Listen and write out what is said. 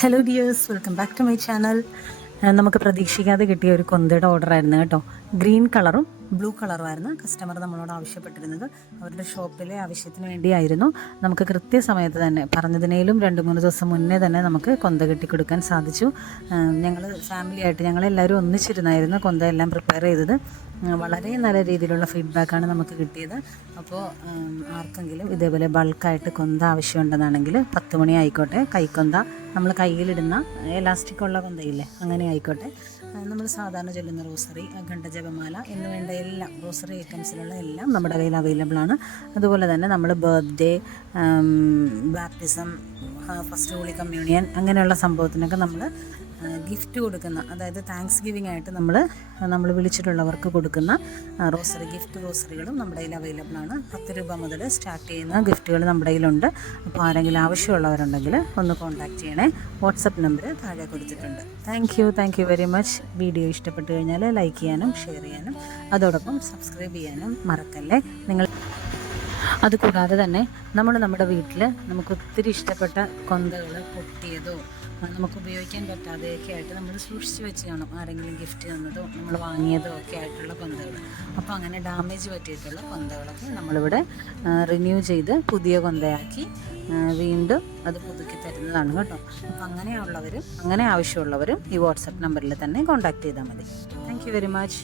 Hello dears welcome back to my channel നമുക്ക് പ്രതീക്ഷിക്കാതെ കിട്ടിയ ഒരു കൊന്തയുടെ ഓർഡർ ആയിരുന്നു കേട്ടോ. ഗ്രീൻ കളറും ബ്ലൂ കളറുമായിരുന്നു കസ്റ്റമർ നമ്മളോട് ആവശ്യപ്പെട്ടിരുന്നത്. അവരുടെ ഷോപ്പിലെ ആവശ്യത്തിന് വേണ്ടിയായിരുന്നു. നമുക്ക് കൃത്യസമയത്ത് തന്നെ പറഞ്ഞതിനേലും രണ്ട് മൂന്ന് ദിവസം മുന്നേ തന്നെ നമുക്ക് കൊന്ത കെട്ടി കൊടുക്കാൻ സാധിച്ചു ഞങ്ങൾ ഫാമിലിയായിട്ട് ഞങ്ങളെല്ലാവരും ഒന്നിച്ചിരുന്നായിരുന്നു കൊന്ത എല്ലാം പ്രിപ്പയർ ചെയ്തത് വളരെ നല്ല രീതിയിലുള്ള ഫീഡ്ബാക്കാണ് നമുക്ക് കിട്ടിയത്. അപ്പോൾ ആർക്കെങ്കിലും ഇതേപോലെ ബൾക്കായിട്ട് കൊന്ത ആവശ്യമുണ്ടെന്നാണെങ്കിൽ പത്ത് മണി ആയിക്കോട്ടെ കൈക്കൊന്ത നമ്മൾ കയ്യിലിടുന്ന എലാസ്റ്റിക് ഉള്ള കൊന്തയില്ലേ അങ്ങനെ ആയിക്കോട്ടെ. നമ്മൾ സാധാരണ ചൊല്ലുന്ന റോസറി ഖണ്ഡജപമാല എന്ന് വേണ്ട എല്ലാം റോസറി ഐറ്റംസിലുള്ള എല്ലാം നമ്മുടെ കയ്യിൽ അവൈലബിൾ ആണ്. അതുപോലെ തന്നെ നമ്മൾ birthday baptism first holy communion അങ്ങനെയുള്ള സംഭവത്തിനൊക്കെ നമ്മൾ ഗിഫ്റ്റ് കൊടുക്കുന്ന അതായത് താങ്ക്സ് ഗിവിംഗ് ആയിട്ട് നമ്മൾ നമ്മൾ വിളിച്ചിട്ടുള്ളവർക്ക് കൊടുക്കുന്ന റോസറി ഗിഫ്റ്റ് റോസറികളും നമ്മുടെ കയ്യിൽ അവൈലബിൾ ആണ്. പത്ത് രൂപ മുതൽ സ്റ്റാർട്ട് ചെയ്യുന്ന ഗിഫ്റ്റുകൾ നമ്മുടെ കയ്യിലുണ്ട്. അപ്പോൾ ആരെങ്കിലും ആവശ്യമുള്ളവരുണ്ടെങ്കിൽ ഒന്ന് കോൺടാക്റ്റ് ചെയ്യണേ. വാട്സപ്പ് നമ്പർ താഴെ കൊടുത്തിട്ടുണ്ട്. Thank you thank you very much video ഇഷ്ടപ്പെട്ട് കഴിഞ്ഞാൽ ലൈക്ക് ചെയ്യാനും ഷെയർ ചെയ്യാനും അതോടൊപ്പം സബ്സ്ക്രൈബ് ചെയ്യാനും മറക്കല്ലേ? നിങ്ങൾ അതുകൂടാതെ തന്നെ നമ്മൾ നമ്മുടെ വീട്ടിൽ നമുക്ക് ഒത്തിരി ഇഷ്ടപ്പെട്ട കൊന്തകൾ പൊട്ടിയതോ നമുക്ക് ഉപയോഗിക്കാൻ പറ്റാതെയൊക്കെ ആയിട്ട് നമ്മൾ സൂക്ഷിച്ച് വെച്ച് കാണും. ആരെങ്കിലും ഗിഫ്റ്റ് തന്നതോ നമ്മൾ വാങ്ങിയതോ ഒക്കെ കൊന്തകൾ അപ്പോൾ അങ്ങനെ ഡാമേജ് പറ്റിയിട്ടുള്ള കൊന്തകളൊക്കെ നമ്മളിവിടെ റിന്യൂ ചെയ്ത് പുതിയ കൊന്തയാക്കി വീണ്ടും അത് പുതുക്കി തരുന്നതാണ് കേട്ടോ. അപ്പോൾ അങ്ങനെയുള്ളവരും അങ്ങനെ ആവശ്യമുള്ളവരും ഈ വാട്സപ്പ് നമ്പറിൽ തന്നെ കോൺടാക്ട് ചെയ്താൽ മതി. Thank very much